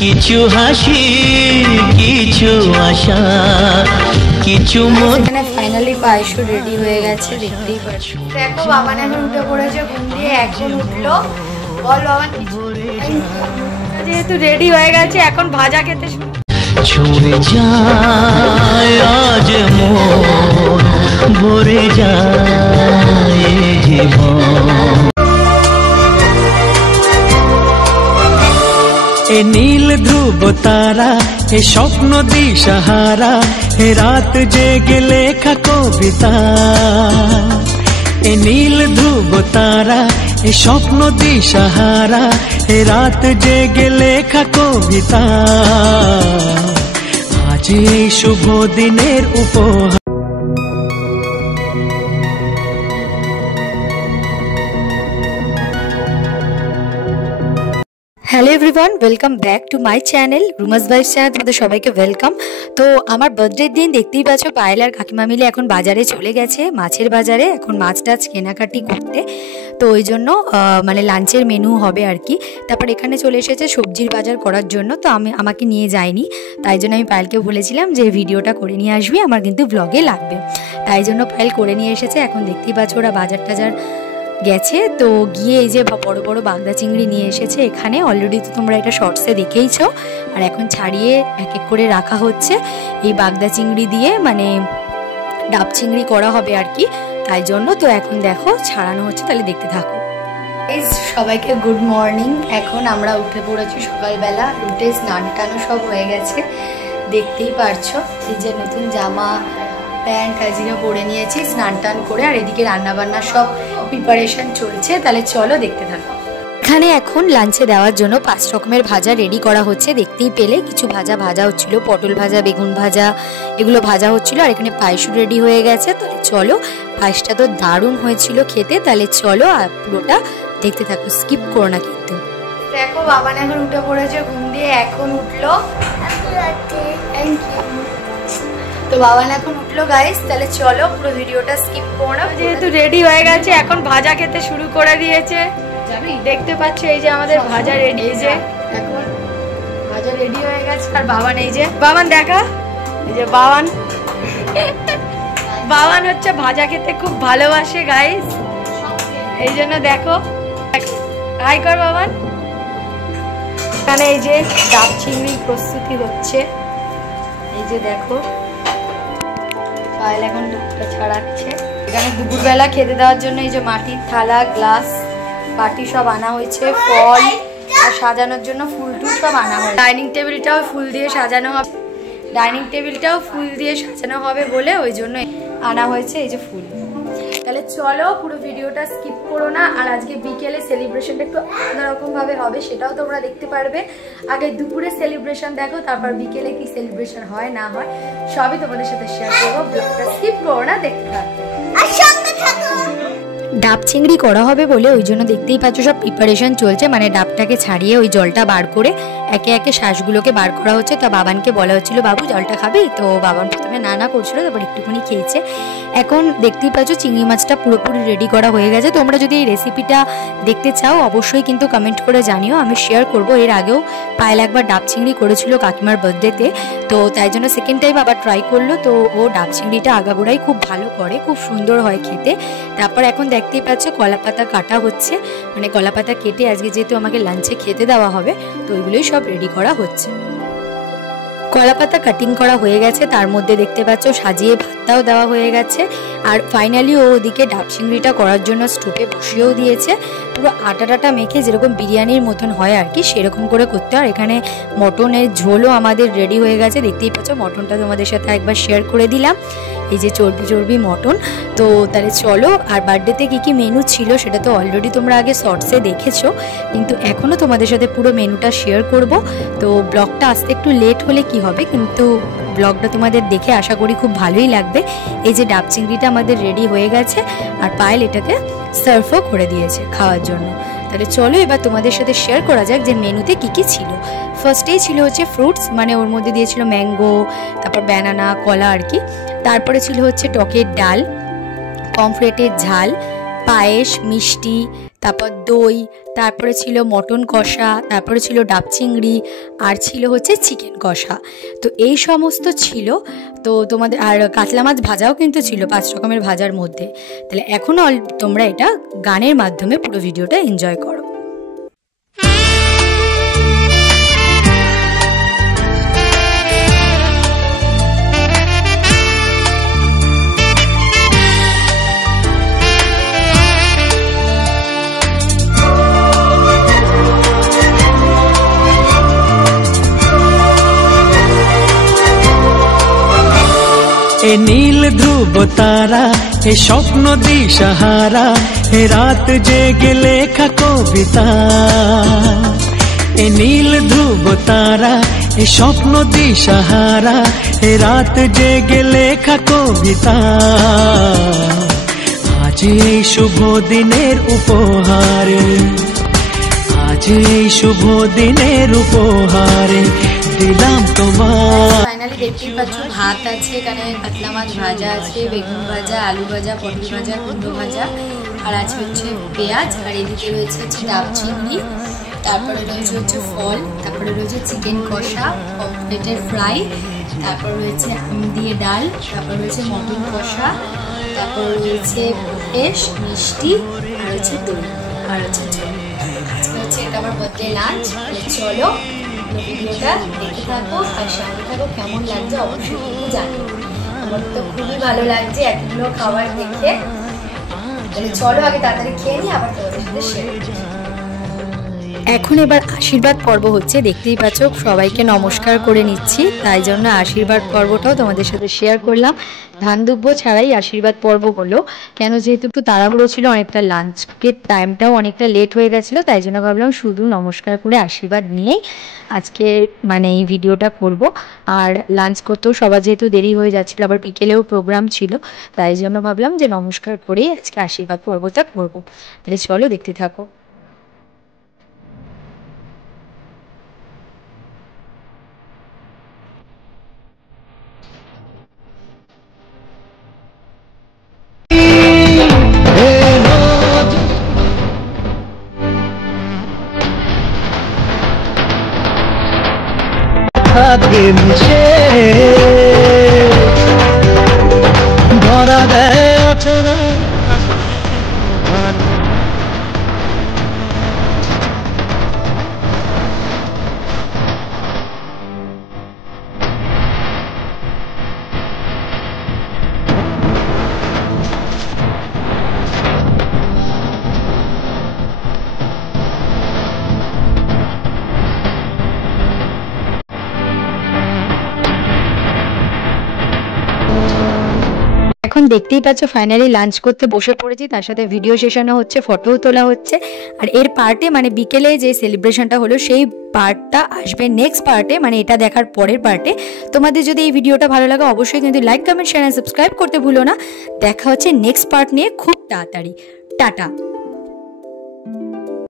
কিছু হাসি কিছু আশা কিছু এখানে ফাইনালি পায়েসও রেডি হয়ে গেছে, দেখতেই পাচ্ছ। দেখো বাবান এখন উঠে পড়েছে ঘুম দিয়ে, এখন উঠলো। বল বাবান, যেহেতু রেডি হয়ে গেছে এখন ভাজা খেতে ছুঁয়ে যায় আজ মন ভরে যায় জীবন। এ নীল ধ্রুব তারা, এ স্বপ্ন দিশাহারা, এ রাত জেগে লেখা কবিতা। এ নীল ধ্রুব তারা, এ স্বপ্ন দিশাহারা, এ রাত জেগে লেখা কবিতা। আজ এই শুভ দিনের উপহার। Hello everyone, welcome back to my channel রুমাস vice channel. তোমাদের সবাইকে ওয়েলকাম। তো আমার বার্থডের দিন দেখতেই পাচ্ছ পায়েল আর কাকিমা মিলে এখন বাজারে চলে গেছে, মাছের বাজারে। এখন মাছ টাছ কেনাকাটি করতে, তো ওই জন্য মানে লাঞ্চের মেনু হবে আর কি। তারপর এখানে চলে এসেছে সবজির বাজার করার জন্য, তো আমাকে নিয়ে যায়নি, তাই জন্য আমি পায়েলকেও বলেছিলাম যে ভিডিওটা করে নিয়ে আসবি, আমার কিন্তু ব্লগে লাগবে। তাই জন্য পায়েল করে নিয়ে এসেছে। এখন দেখতেই পাচ্ছ ওরা বাজার টাজার গেছে, তো গিয়ে এই যে বড় বড় বাগদা চিংড়ি নিয়ে এসেছে এখানে। অলরেডি তো তোমরা এটা শর্টসে দেখেইছো, আর এখন ছাড়িয়ে এক এক করে রাখা হচ্ছে। এই বাগদা চিংড়ি দিয়ে মানে ডাব চিংড়ি করা হবে আর কি, তাই জন্য। তো এখন দেখো ছাড়ানো হচ্ছে, তাহলে দেখতে থাকো। সবাইকে গুড মর্নিং। এখন আমরা উঠে পড়েছি সকালবেলা, উঠে স্নান টানও সব হয়ে গেছে, দেখতেই পারছো। এই যে নতুন জামা প্যান্ট কাজিরা পরে নিয়েছি স্নান টান করে, আর এদিকে রান্নাবান্না সব প্রিপারেশন চলছে। তাহলে চলো দেখতে থাকো। এখানে এখন লাঞ্চে দেওয়ার জন্য 5 রকমের ভাজা রেডি করা হচ্ছে, দেখতেই পেলে। কিছু ভাজা হচ্ছিল, পটল ভাজা, বেগুন ভাজা, এগুলো ভাজা হচ্ছিল। আর এখানে পায়েসও রেডি হয়ে গেছে। তাহলে চলো, পায়েসটা তো দারুণ হয়েছিল খেতে। তাহলে চলো আর পুরোটা দেখতে থাকো, স্কিপ করো না কিন্তু। দেখো বাবান এখন উঠে পড়েছে ঘুম দিয়ে, এখন উঠলো। Thank you. তো বাবান এখন উঠলো গাইস, তাহলে চলো পুরো ভিডিওটা স্কিপ করো না। যেহেতু রেডি হয়ে গেছে এখন ভাজা খেতে শুরু করে দিয়েছে, দেখতে পাচ্ছ। এই যে আমাদের ভাজা রেডি, এই যে এখন ভাজা রেডি হয়ে গেছে। আর বাবান, এই যে বাবান দেখা, এই যে বাবান হচ্ছে ভাজা খেতে খুব ভালোবাসে গাইস, এই জন্য দেখো। হাই কর বাবান। এখানে এই যে ডাব চিংড়ি প্রস্তুতি হচ্ছে, এই যে দেখো পায়েল এখন দুধটা ছাড়াচ্ছে। এখানে দুপুরবেলা খেতে দেওয়ার জন্য এই যে মাটির থালা, গ্লাস, বাটি সব আনা হয়েছে। ফল আর সাজানোর জন্য ফুল টুল সব আনা হয়েছে। ডাইনিং টেবিলটাও ফুল দিয়ে সাজানো হবে, বলে ওই জন্য আনা হয়েছে এই যে ফুল। তাহলে চলো পুরো ভিডিওটা স্কিপ করো না। আর আজকে বিকেলে সেলিব্রেশনটা একটু আলাদা রকম ভাবে হবে, সেটাও তোমরা দেখতে পারবে। আগে দুপুরে সেলিব্রেশন দেখো, তারপর বিকেলে কি সেলিব্রেশন হয় না হয় সবই তোমাদের সাথে শেয়ার করবো। ব্লগটা স্কিপ করো না, দেখতে থাকো। ডাব চিংড়ি করা হবে বলে ওই জন্য দেখতেই পাচ্ছ সব প্রিপারেশন চলছে। মানে ডাবটাকে ছাড়িয়ে ওই জলটা বার করে একে একে শ্বাসগুলোকে বার করা হচ্ছে। তা বাবানকে বলা হচ্ছিল বাবু জলটা খাবি, তো বাবান প্রথমে না করছিল, তারপর একটুখানি খেয়েছে। এখন দেখতেই পাচ্ছ চিংড়ি মাছটা পুরোপুরি রেডি করা হয়ে গেছে। তোমরা যদি এই রেসিপিটা দেখতে চাও অবশ্যই কিন্তু কমেন্ট করে জানিও, আমি শেয়ার করব। এর আগেও পায়েল একবার ডাব চিংড়ি করেছিল কাকিমার বার্থডেতে, তো তাই জন্য সেকেন্ড টাইম আবার ট্রাই করলো। তো ও ডাব চিংড়িটা আগাগোড়াই খুব ভালো করে, খুব সুন্দর হয় খেতে। তারপর এখন দেখতেই পাচ্ছ কলা পাতা কাটা হচ্ছে, মানে কলা পাতা কেটে আজকে যেহেতু আমাকে লাঞ্চে খেতে দেওয়া হবে, তো ওইগুলোই সব রেডি করা হচ্ছে। কলা পাতা কাটিং করা হয়ে গেছে, তার মধ্যে দেখতে পাচ্ছ সাজিয়ে ভাতটাও দেওয়া হয়ে গেছে। আর ফাইনালি ও ওদিকে ডাব চিংড়িটা করার জন্য স্টোভে বসিয়েও দিয়েছে। পুরো আটা মেখে যেরকম বিরিয়ানির মতন হয় আর কি, সেরকম করে করতে হয়। এখানে মটনের ঝোলও আমাদের রেডি হয়ে গেছে, দেখতেই পাচ্ছ। মটনটা তোমাদের সাথে একবার শেয়ার করে দিলাম, এই যে চর্বি মটন। তো তাহলে চলো, আর বার্থডেতে কী মেনু ছিল সেটা তো অলরেডি তোমরা আগে শর্টসে দেখেছো, কিন্তু এখনও তোমাদের সাথে পুরো মেনুটা শেয়ার করব। তো ব্লগটা আসতে একটু লেট হলে কি হবে, কিন্তু ব্লগটা তোমাদের দেখে আশা করি খুব ভালোই লাগবে। এই যে ডাব চিংড়িটা আমাদের রেডি হয়ে গেছে, আর পায়েল এটাকে সার্ভও করে দিয়েছে খাওয়ার জন্য। তাহলে চলো এবার তোমাদের সাথে শেয়ার করা যাক যে মেনুতে কি ছিল। ফার্স্টেই ছিল হচ্ছে ফ্রুটস, মানে ওর মধ্যে দিয়েছিল ম্যাঙ্গো, তারপর ব্যানানা, কলা আর কি। তারপরে ছিল হচ্ছে টকের ডাল, পমফ্রেটের ঝাল, পায়েস, মিষ্টি, তারপর দই, তারপরে ছিল মটন কষা, তারপরে ছিল ডাব চিংড়ি, আর ছিল হচ্ছে চিকেন কষা। তো এই সমস্ত ছিল। তো তোমাদের আর কাতলা মাছ ভাজাও কিন্তু ছিল 5 রকমের ভাজার মধ্যে। তাহলে এখনও তোমরা এটা গানের মাধ্যমে পুরো ভিডিওটা এনজয় করো। এ নীল ধ্রুব তারা, এ স্বপ্ন দিশাহারা, এ রাত জেগে লেখা কবিতা। এ নীল ধ্রুব তারা, এ স্বপ্ন দিশাহারা, এ রাত জেগে লেখা কবিতা। আজ এই শুভ দিনের উপহারে, আজ এই শুভ দিনের উপহারে দিলাম তোমার। ফাইনালি দেখতেই পাচ্ছ ভাত আছে, এখানে কাতলা মাছ ভাজা আছে, বেগুন ভাজা, আলু ভাজা, পটল ভাজা, কুমড়ো ভাজা, আর আছে হচ্ছে পেঁয়াজ, আর এদিকে রয়েছে হচ্ছে ডাব চিংড়ি, তারপরে রয়েছে হচ্ছে ফল, তারপরে রয়েছে চিকেন কষা, পমফ্রেটের ফ্রাই, তারপর রয়েছে আম দিয়ে ডাল, তারপর রয়েছে মটন কষা, তারপর রয়েছে পেশ মিষ্টি, আর হচ্ছে দই, আর হচ্ছে আজকে হচ্ছে এটা আমার বার্থডে লাঞ্চ। চলো ভিডিওটা দেখতে থাকো আর সামনে থাকো। কেমন লাগছে অবশ্যই কিন্তু জানিও। আমার তো খুবই ভালো লাগছে এতগুলো খাবার দেখে। তাহলে চলো আগে তাড়াতাড়ি খেয়ে নিই, আবার তোমাদের সাথে শেয়ার করি। এখন এবার আশীর্বাদ পর্ব হচ্ছে, দেখতেই পাচ্ছ সবাইকে নমস্কার করে নিচ্ছি, তাই জন্য আশীর্বাদ পর্বটাও তোমাদের সাথে শেয়ার করলাম। ধান দুব্য ছাড়াই আশীর্বাদ পর্ব হলো, কেন যেহেতু একটু তাড়াহুড়ো ছিল, অনেকটা লাঞ্চের টাইমটাও অনেকটা লেট হয়ে গেছিলো, তাই জন্য ভাবলাম শুধু নমস্কার করে আশীর্বাদ নিয়েই আজকে মানে এই ভিডিওটা করব। আর লাঞ্চ করতেও সবার যেহেতু দেরি হয়ে যাচ্ছিলো, আবার বিকেলেও প্রোগ্রাম ছিল, তাই জন্য ভাবলাম যে নমস্কার করেই আজকে আশীর্বাদ পর্বটা করবো। তাহলে চলো দেখতে থাকো। ধরা দেয় এখন দেখতেই পাচ্ছ ফাইনালি লাঞ্চ করতে বসে পড়েছি, তার সাথে ভিডিও সেশনও হচ্ছে, ফটোও তোলা হচ্ছে। আর এর পার্টে মানে বিকেলে যে সেলিব্রেশনটা হলো সেই পার্টটা আসবে নেক্সট পার্টে, মানে এটা দেখার পরের পার্টে। তোমাদের যদি এই ভিডিওটা ভালো লাগে অবশ্যই কিন্তু লাইক, কমেন্ট, শেয়ার, সাবস্ক্রাইব করতে ভুলো না। দেখা হচ্ছে নেক্সট পার্ট নিয়ে খুব তাড়াতাড়ি। টাটা।